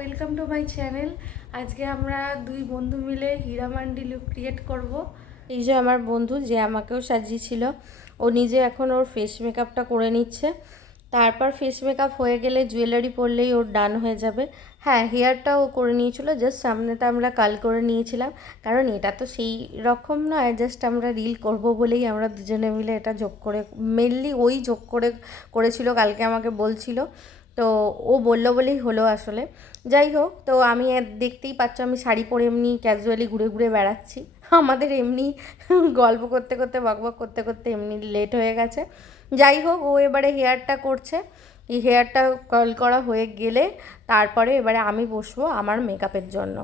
Welcome to my channel. আজকে আমরা দুই বন্ধু মিলে হীরামান্ডি লুক ক্রিয়েট করব। এই যে আমার বন্ধু যে আমাকেও সাজিয়েছিল, ও নিজে এখন ওর ফেস মেকআপটা করে নিচ্ছে। তারপর ফেস মেকআপ হয়ে গেলে জুয়েলারি পরলেই ওর ডান হয়ে যাবে। হ্যাঁ, হেয়ারটাও ও করে নিয়েছিল, জাস্ট সামনেটা আমরা কাল করে নিয়েছিলাম, কারণ এটা তো সেই রকম নয়, জাস্ট আমরা রিল করব বলেই আমরা দুজনে মিলে এটা যোগ করে, মেনলি ওই যোগ করে করেছিল, কালকে আমাকে বলছিল, তো ও বললো বলেই হলো আসলে। যাই হোক, তো আমি দেখতেই পাচ্ছ আমি শাড়ি পরে এমনি ক্যাজুয়ালি ঘুরে ঘুরে বেড়াচ্ছি। আমাদের এমনি গল্প করতে করতে বকবক করতে করতে এমনি লেট হয়ে গেছে। যাই হোক, ও এবারে হেয়ারটা করছে। এই হেয়ারটা কার্ল করা হয়ে গেলে তারপরে এবারে আমি বসবো আমার মেকআপের জন্য।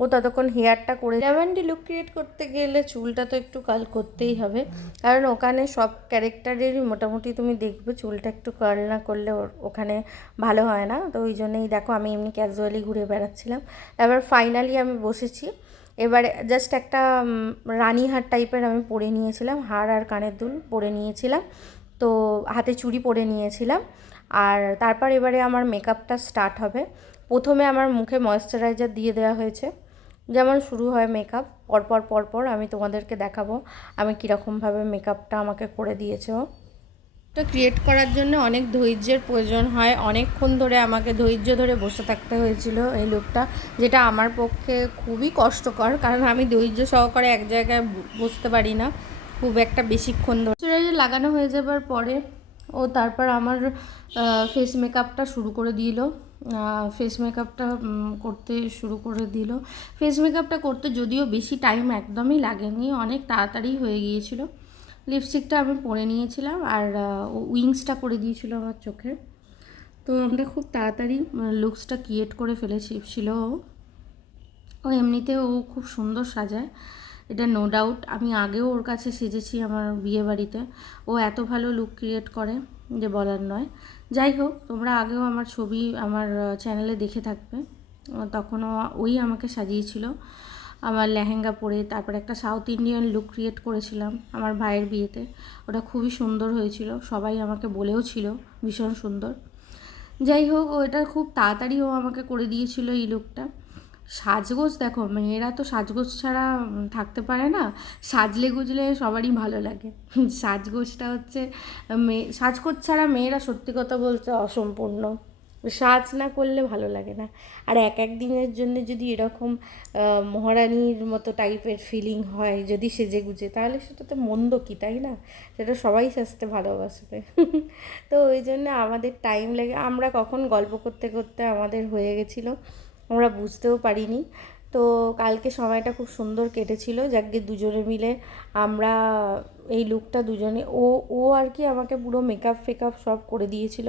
ও ততক্ষণ হেয়ারটা করে, ডায়মন্ডি লুক ক্রিয়েট করতে গেলে চুলটা তো একটু কার্ল করতেই হবে, কারণ ওখানে সব ক্যারেক্টারেরই মোটামুটি তুমি দেখবে চুলটা একটু কার্ল না করলে ওখানে ভালো হয় না। তো ওই জন্যই দেখো আমি এমনি ক্যাজুয়ালি ঘুরে বেড়াচ্ছিলাম। তারপর ফাইনালি আমি বসেছি। এবারে জাস্ট একটা রানী হার টাইপের আমি পরে নিয়েছিলাম, হার আর কানের দুল পরে নিয়েছিলাম, তো হাতে চুড়ি পরে নিয়েছিলাম। আর তারপর এবারে আমার মেকআপটা স্টার্ট হবে। প্রথমে আমার মুখে ময়েশ্চারাইজার দিয়ে দেওয়া হয়েছে, যেমন শুরু হয় মেকআপ পরপর পরপর আমি তোমাদেরকে দেখাবো আমি কীরকমভাবে মেকআপটা আমাকে করে দিয়েছে ও। তো ক্রিয়েট করার জন্য অনেক ধৈর্যের প্রয়োজন হয়, অনেকক্ষণ ধরে আমাকে ধৈর্য ধরে বসে থাকতে হয়েছিল এই লুকটা, যেটা আমার পক্ষে খুবই কষ্টকর, কারণ আমি ধৈর্য সহকারে এক জায়গায় বসতে পারি না খুব একটা বেশিক্ষণ ধরে। ময়েশ্চারাইজার লাগানো হয়ে যাবার পরে ও তারপর আমার ফেস মেকআপটা শুরু করে দিল। ফেস মেকআপটা করতে শুরু করে দিল। ফেস মেকআপটা করতে যদিও বেশি টাইম একদমই লাগেনি, অনেক তাড়াতাড়ি হয়ে গিয়েছিল। লিপস্টিকটা আমি পরে নিয়েছিলাম আর উইংসটা করে দিয়েছিল আমার চোখে। তো আমরা খুব তাড়াতাড়ি লুকসটা ক্রিয়েট করে ফেলেছিল। ও এমনিতেও ও খুব সুন্দর সাজায়, এটা নো ডাউট। আমি আগেও ওর কাছে সেজেছি আমার বিয়ে বাড়িতে, ও এত ভালো লুক ক্রিয়েট করে যে বলার নয়। যাই হোক, তোমরা আগেও আমার ছবি আমার চ্যানেলে দেখে থাকবে, তখনও ওই আমাকে সাজিয়েছিল আমার লেহেঙ্গা পরে। তারপর একটা সাউথ ইন্ডিয়ান লুক ক্রিয়েট করেছিলাম আমার ভাইয়ের বিয়েতে, ওটা খুবই সুন্দর হয়েছিল, সবাই আমাকে বলেও ছিল ভীষণ সুন্দর। যাই হোক, ওটা খুব তাড়াতাড়ি ও আমাকে করে দিয়েছিল এই লুকটা। সাজগোজ দেখো, মেয়েরা তো সাজগোজ ছাড়া থাকতে পারে না, সাজলে গুজলে সবারই ভালো লাগে। সাজগোজটা হচ্ছে সাজগোজ ছাড়া মেয়েরা সত্যি কথা বলতে অসম্পূর্ণ, সাজ না করলে ভালো লাগে না। আর এক এক দিনের জন্য যদি এরকম মহারানীর মতো টাইপের ফিলিং হয় যদি সেজে গুজে, তাহলে সেটা তো মন্দ কি, তাই না? সেটা সবাই সাজতে ভালোবাসবে। তো ওই জন্য আমাদের টাইম লাগে, আমরা কখন গল্প করতে করতে আমাদের হয়ে গেছিলো, আমরা বুঝতেও পারিনি। তো কালকে সময়টা খুব সুন্দর কেটেছিল, যাকে দুজনে মিলে আমরা এই লুকটা দুজনে, ও আর কি আমাকে পুরো মেকআপ ফেকআপ সব করে দিয়েছিল।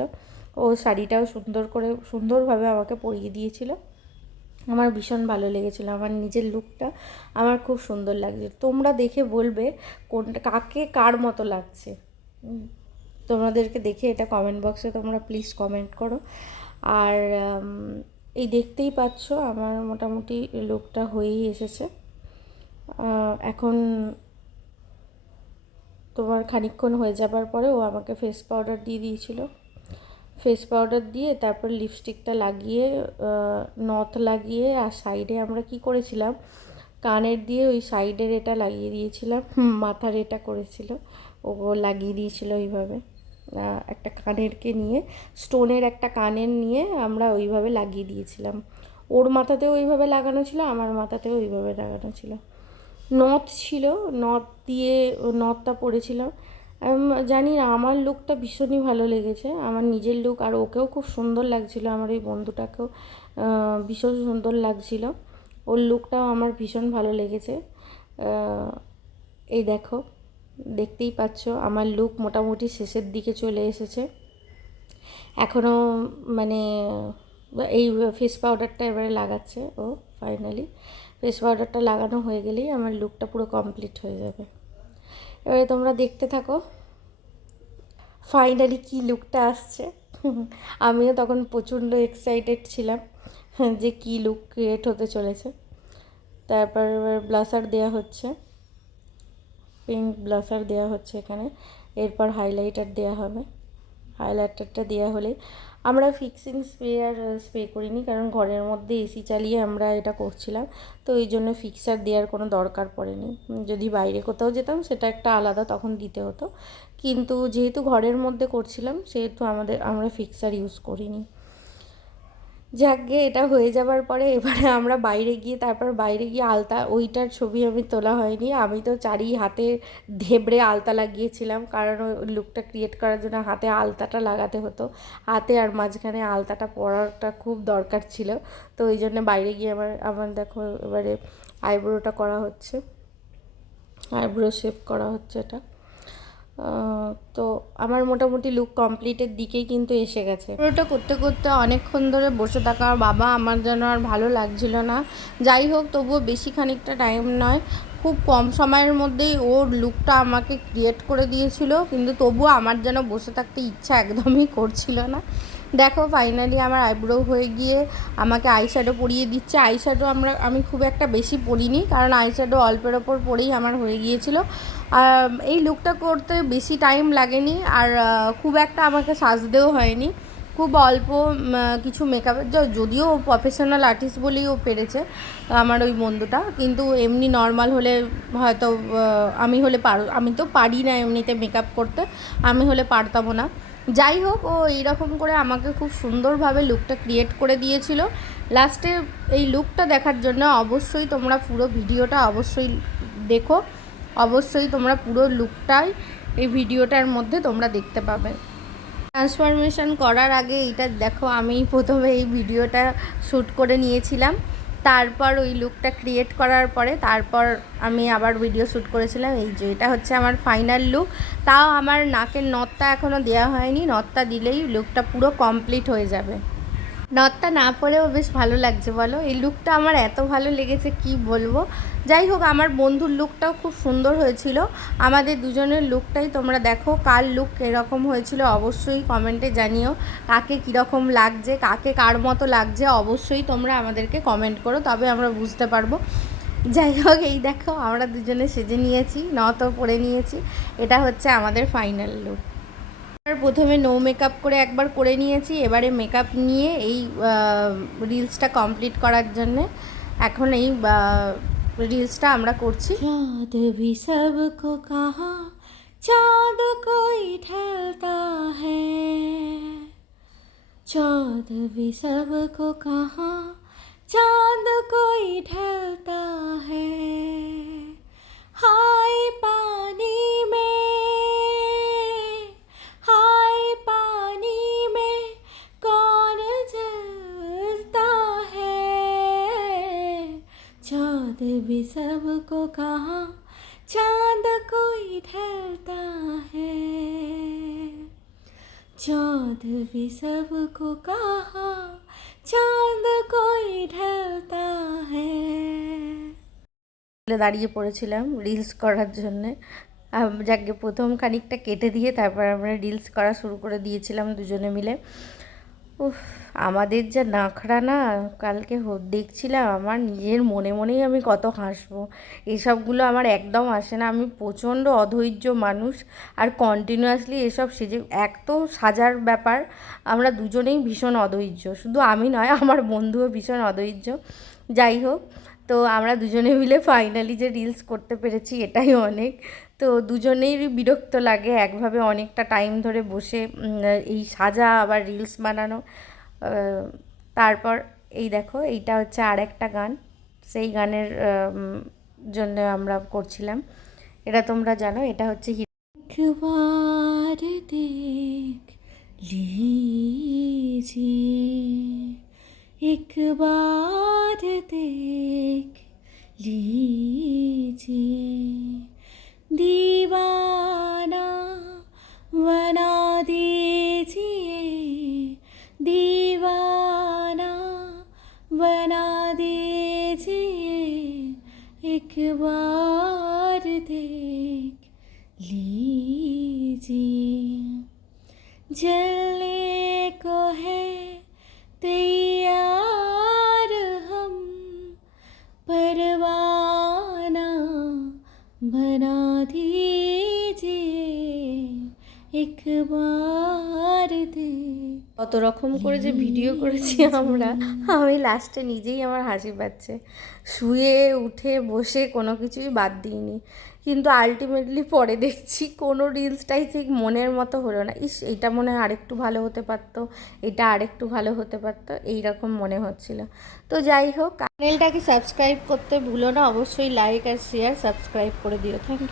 ও শাড়িটাও সুন্দরভাবে আমাকে পরিয়ে দিয়েছিল। আমার ভীষণ ভালো লেগেছিলো, আমার নিজের লুকটা আমার খুব সুন্দর লাগছে। তোমরা দেখে বলবে কোনটা কাকে কার মতো লাগছে, তোমাদেরকে দেখে এটা কমেন্ট বক্সে তোমরা প্লিজ কমেন্ট করো। আর এই দেখতেই পাচ্ছ আমার মোটামুটি লুকটা হয়েই এসেছে। এখন তোমার খানিকক্ষণ হয়ে যাবার পরে ও আমাকে ফেস পাউডার দিয়ে দিয়েছিল। ফেস পাউডার দিয়ে তারপর লিপস্টিকটা লাগিয়ে নথ লাগিয়ে, আর সাইডে আমরা কি করেছিলাম, কানের দিয়ে ওই সাইডের এটা লাগিয়ে দিয়েছিলাম, মাথার এটা করেছিল, ও লাগিয়ে দিয়েছিল ওইভাবে। একটা কানেরকে নিয়ে, স্টোনের একটা কানের নিয়ে আমরা ওইভাবে লাগিয়ে দিয়েছিলাম। ওর মাথাতেও ওইভাবে লাগানো ছিল, আমার মাথাতেও ওইভাবে লাগানো ছিল। নথ ছিল, নথ দিয়ে নথটা পরেছিলাম। জানি না, আমার লুকটা ভীষণই ভালো লেগেছে, আমার নিজের লুক। আর ওকেও খুব সুন্দর লাগছিলো, আমার এই বন্ধুটাকেও ভীষণ সুন্দর লাগছিলো, ওর লুকটাও আমার ভীষণ ভালো লেগেছে। এই দেখো, দেখতেই পাচ্ছ আমার লুক মোটামুটি শেষের দিকে চলে এসেছে। এখনও মানে এই ফেস পাউডারটা এবারে লাগাচ্ছে ও। ফাইনালি ফেস পাউডারটা লাগানো হয়ে গেলেই আমার লুকটা পুরো কমপ্লিট হয়ে যাবে। এবারে তোমরা দেখতে থাকো ফাইনালি কী লুকটা আসছে। আমিও তখন প্রচণ্ড এক্সাইটেড ছিলাম যে কী লুক ক্রিয়েট হতে চলেছে। তারপর এবার ব্লাসার দেওয়া হচ্ছে, পিঙ্ক ব্লাসার দেওয়া হচ্ছে এখানে, এরপর হাইলাইটার দেওয়া হবে। হাইলাইটারটা দেওয়া হলে আমরা ফিক্সিং স্প্রে আর স্প্রে করিনি, কারণ ঘরের মধ্যে এসি চালিয়ে আমরা এটা করছিলাম, তো এই জন্য ফিক্সার দেওয়ার কোনো দরকার পড়েনি। যদি বাইরে কোথাও যেতাম সেটা একটা আলাদা, তখন দিতে হতো, কিন্তু যেহেতু ঘরের মধ্যে করছিলাম সেহেতু আমরা ফিক্সার ইউজ করিনি। যাকগে, এটা হয়ে যাবার পরে এবারে আমরা বাইরে গিয়ে আলতা, ওইটার ছবি আমি তোলা হয়নি। আমি তো হাতে ধেবড়ে আলতা লাগিয়েছিলাম, কারণ ওই লুকটা ক্রিয়েট করার জন্য হাতে আলতাটা লাগাতে হতো, হাতে আর মাঝখানে আলতাটা পরাটা খুব দরকার ছিল। তো ওই জন্য বাইরে গিয়ে আমার দেখো এবারে আইব্রোটা করা হচ্ছে, আইব্রো শেভ করা হচ্ছে এটা। তো আমার মোটামুটি লুক কমপ্লিটের দিকেই কিন্তু এসে গেছে। পুরোটা করতে করতে অনেকক্ষণ ধরে বসে থাকা বাবা আমার যেন আর ভালো লাগছিল না। যাই হোক, তবুও বেশি খানিকটা টাইম নয়, খুব কম সময়ের মধ্যেই ওর লুকটা আমাকে ক্রিয়েট করে দিয়েছিল, কিন্তু তবুও আমার যেন বসে থাকতে ইচ্ছা একদমই করছিল না। দেখো ফাইনালি আমার আইব্রো হয়ে গিয়ে আমাকে আইশ্যাডো পরিয়ে দিচ্ছে। আইশ্যাডো আমি খুব একটা বেশি পরিনি, কারণ আইশ্যাডো অল্পের ওপর পরেই আমার হয়ে গিয়েছিল। এই লুকটা করতে বেশি টাইম লাগেনি, আর খুব একটা আমাকে সাজতেও হয়নি, খুব অল্প কিছু মেকআপের, যদিও প্রফেশনাল আর্টিস্ট বলেই ও পেরেছে আমার ওই বন্ধুটা, কিন্তু এমনি নর্মাল হলে হয়তো আমি তো পারি না এমনিতে মেকআপ করতে, আমি হলে পারতামও না। যাই হোক, ও এইরকম করে আমাকে খুব সুন্দরভাবে লুকটা ক্রিয়েট করে দিয়েছিল। লাস্টে এই লুকটা দেখার জন্য অবশ্যই তোমরা পুরো ভিডিওটা অবশ্যই দেখো, অবশ্যই তোমরা পুরো লুকটাই এই ভিডিওটার মধ্যে তোমরা দেখতে পাবে। ট্রান্সফরমেশন করার আগে এইটা দেখো, আমি প্রথমে এই ভিডিওটা শ্যুট করে নিয়েছিলাম, তারপর ওই লুকটা ক্রিয়েট করার পরে তারপর আমি আবার ভিডিও শ্যুট করেছিলাম। এই যে এটা হচ্ছে আমার ফাইনাল লুক। তাও আমার নাকের নথটা এখনও দেওয়া হয়নি, নথটা দিলেই লুকটা পুরো কমপ্লিট হয়ে যাবে। নথটা না পরেও বেশ ভালো লাগছে বলো, এই লুকটা আমার এত ভালো লেগেছে কি বলবো। যাই হোক, আমার বন্ধুর লুকটাও খুব সুন্দর হয়েছিল। আমাদের দুজনের লুকটাই তোমরা দেখো, কার লুক এরকম হয়েছিল অবশ্যই কমেন্টে জানিও, কাকে কীরকম লাগছে, কাকে কার মতো লাগছে অবশ্যই তোমরা আমাদেরকে কমেন্ট করো, তবে আমরা বুঝতে পারবো। যাই হোক, এই দেখো আমরা দুজনে সেজে নিয়েছি, নথও পরে নিয়েছি, এটা হচ্ছে আমাদের ফাইনাল লুক। প্রথমে নো মেকআপ করে একবার করে নিয়েছি, এবারে মেকআপ নিয়ে এই রিলসটা কমপ্লিট করার জন্যে এখন এই রিলসটা আমরা করছি। চাঁদ ভি সবকো কাহা চাঁদ কোই ঢলতা হ্যায়, চাঁদ ভি সবকো কাহা চাঁদ কোই ঢলতা হ্যায়, হায় পানি মে कौन जलता है, चाँद भी सबको कहाँ चाँद कोई ढलता है, चाँद भी सबको कहाँ चाँद कोई ढलता है। দাঁড়িয়ে পড়েছিলাম রিলস করার জন্যে, যাকে প্রথম খানিকটা কেটে দিয়ে তারপর আমরা রিলস করা শুরু করে দিয়েছিলাম দুজনে মিলে। উফ, আমাদের যা নাখড়া না, কালকে দেখছিলাম, আমার নিজের মনে মনেই আমি কত হাসবো। এসবগুলো আমার একদম আসে না, আমি প্রচণ্ড অধৈর্য মানুষ, আর কন্টিনিউয়াসলি এসব সেজে, এক তো সাজার ব্যাপার, আমরা দুজনেই ভীষণ অধৈর্য, শুধু আমি নয় আমার বন্ধুও ভীষণ অধৈর্য। যাই হোক, তো আমরা দুজনে মিলে ফাইনালি যে রিলস করতে পেরেছি এটাই অনেক। তো দুজনেরই বিরক্ত লাগে একভাবে অনেকটা টাইম ধরে বসে এই সাজা আবার রিলস বানানো। তারপর এই দেখো, এইটা হচ্ছে আর একটা গান, সেই গানের জন্য আমরা করছিলাম, এটা তোমরা জানো, এটা হচ্ছে একবার দেখ लीजिए, एक बार देख लीजिए, दीवाना बना दीजिए, दीवाना बना दीजिए, एक बार देख लीजिए, जलने को है तैयार हम, परवाना बना दीजिए, एक बार देख কত রকম করে যে ভিডিও করেছি আমরা, আমি লাস্টে নিজেই আমার হাসি পাচ্ছে। শুয়ে উঠে বসে কোনো কিছুই বাদ দিইনি, কিন্তু আলটিমেটলি পরে দেখছি কোনো রিলসটাই ঠিক মনের মতো হলো না। ইস, এইটা মনে হয় আরেকটু ভালো হতে পারতো, এটা আরেকটু ভালো হতে পারতো, এইরকম মনে হচ্ছিল। তো যাই হোক, চ্যানেলটাকে সাবস্ক্রাইব করতে ভুলো না, অবশ্যই লাইক আর শেয়ার সাবস্ক্রাইব করে দিও। Thank you.